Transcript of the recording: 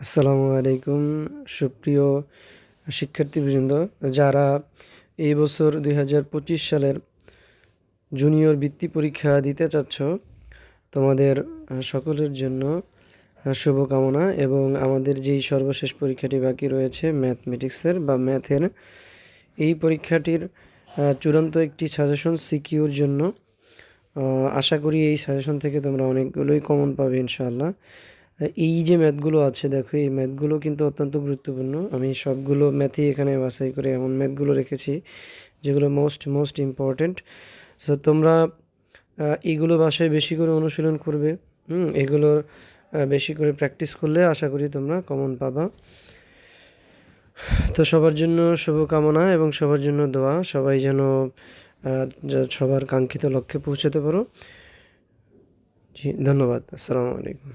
আসসালামু আলাইকুম সুপ্রিয় শিক্ষার্থীবৃন্দ, যারা এই বছর 2025 সালের জুনিয়র বৃত্তি পরীক্ষা দিতে চাচ্ছ, তোমাদের সকলের জন্য শুভকামনা। এবং আমাদের যেই সর্বশেষ পরীক্ষাটি বাকি রয়েছে ম্যাথমেটিক্সের বা ম্যাথের, এই পরীক্ষাটির চূড়ান্ত একটি সাজেশন সিকিউর জন্য আশা করি এই সাজেশন থেকে তোমরা অনেকগুলোই কমন পাবে ইনশাআল্লাহ। এই যে ম্যাথগুলো আছে, দেখো এই ম্যাথগুলো কিন্তু অত্যন্ত গুরুত্বপূর্ণ। আমি সবগুলো ম্যাথই এখানে বাছাই করে এমন ম্যাথগুলো রেখেছি যেগুলো মোস্ট ইম্পর্ট্যান্ট। সো তোমরা এইগুলো বাসায় বেশি করে অনুশীলন করবে। এগুলো বেশি করে প্র্যাকটিস করলে আশা করি তোমরা কমন পাবা। তো সবার জন্য শুভকামনা এবং সবার জন্য দোয়া, সবাই যেন সবার কাঙ্ক্ষিত লক্ষ্যে পৌঁছাতে পারো। জি, ধন্যবাদ। আসসালামু আলাইকুম।